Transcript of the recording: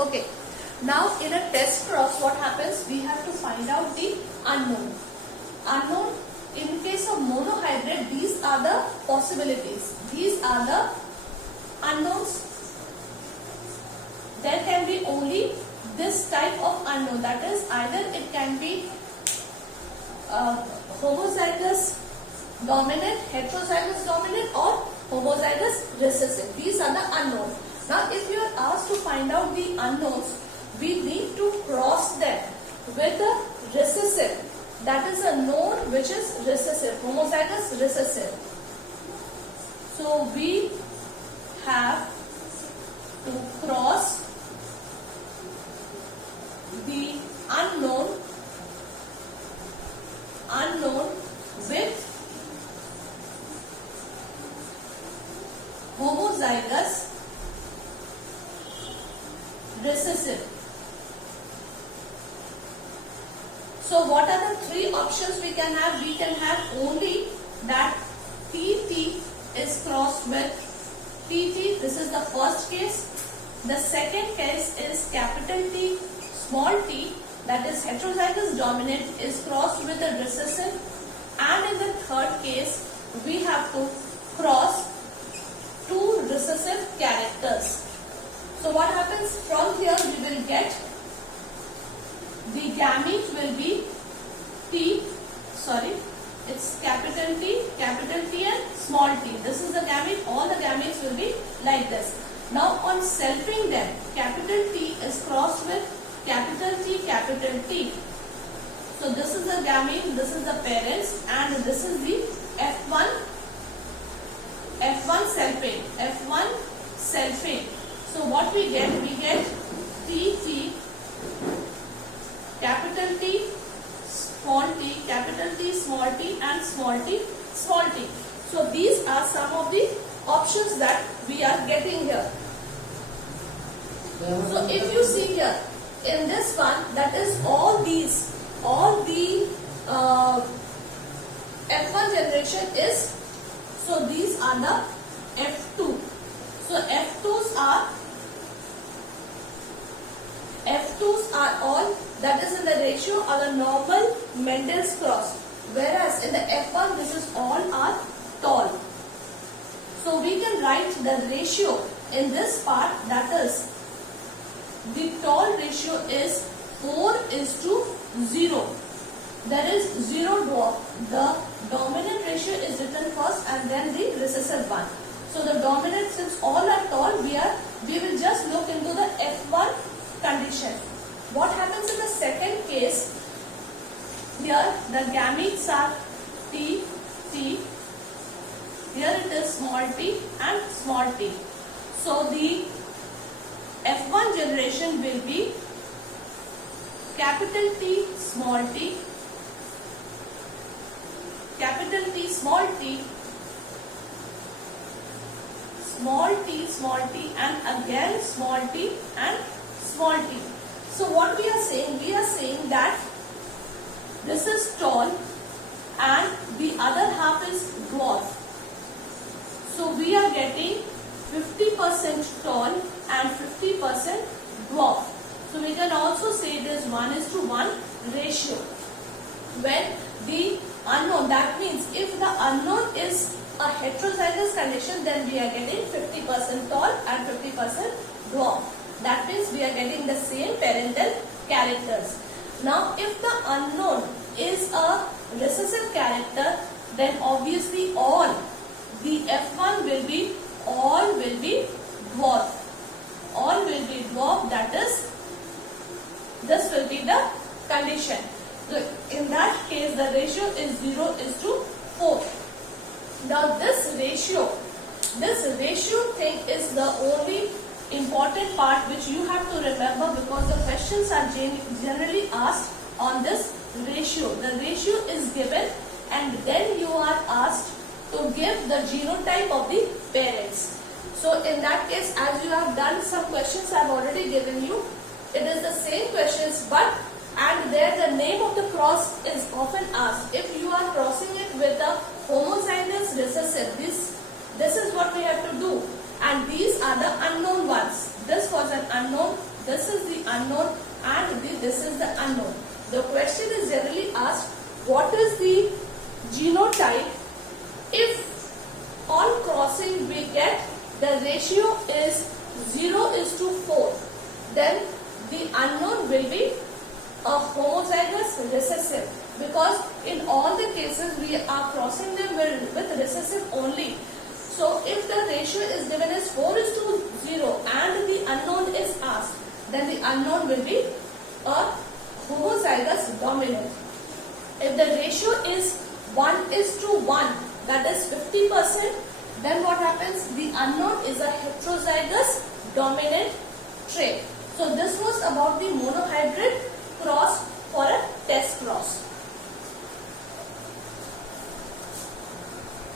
Okay. Now in a test cross, what happens? We have to find out the unknown. Unknown, in case of monohybrid, these are the possibilities. These are the unknowns. There can be only this type of unknown. That is, either it can be homozygous dominant, heterozygous dominant, or homozygous recessive. These are the unknowns. Now if you are asked to find out the unknowns, we need to cross them with a recessive. That is a known which is recessive, homozygous recessive. So we have to cross the unknown with homozygous recessive. So what are the three options we can have? We can have only that TT is crossed with TT. This is the first case. The second case is capital T, small t, that is heterozygous dominant, is crossed with a recessive. And in the third case, we have to cross two recessive characters. So what happens from here? We will get the gamete will be it's capital T and small t. This is the gamete. All the gametes will be like this. Now on selfing them, capital T is crossed with capital T. So this is the gamete, this is the parents, and this is the F1 selfing. So what we get? We get TT, capital T, small t, capital T, small t, and small t. So these are some of the options that we are getting here. So if you see here, in this one, that is all the F1 generation is, so these are the F2. So F2s are all, that is in the ratio or the normal Mendel's cross. Whereas in the F1, this is all are tall. So we can write the ratio in this part, that is, the tall ratio is 4:0. There is 0 dwarf. The dominant ratio is written first and then the recessive one. So the dominant, since all are tall, we will just look into the F1 condition. What happens in the second case? Here the gametes are T. Here it is small t and small t. So the F1 generation will be capital T, small t, capital T, small t, small t, and again small t and small t. So what we are saying? We are saying that this is tall and the other half is dwarf. So we are getting 50% tall and 50% dwarf. So we can also say it is 1:1 ratio. When the unknown, that means if the unknown is a heterozygous condition, then we are getting 50% tall and 50% dwarf. That means we are getting the same parental characters. Now if the unknown is a recessive character, then obviously all the F1 will be dwarf. All will be dwarf, that is, this will be the condition. So in that case, the ratio is 0:4. Now this ratio thing is the only important part which you have to remember, because the questions are generally asked on this ratio. The ratio is given and then you are asked to give the genotype of the parents. So in that case, as you have done some questions I have already given you, it is the same questions, but and there the name of the cross is often asked. If you are crossing it with a homozygous recessive, this is what we have to do, and these are the unknown ones. This was an unknown this is the unknown and this is the unknown. The question is generally asked, what is the genotype if on crossing we get the ratio is 0:4, then the unknown will be a homozygous recessive, because in all the cases we are crossing them with recessive only. So if the ratio is given as 4:0 and the unknown is asked, then the unknown will be a homozygous dominant. If the ratio is 1:1, that is 50%, then what happens? The unknown is a heterozygous dominant trait. So this was about the monohybrid cross for a test cross.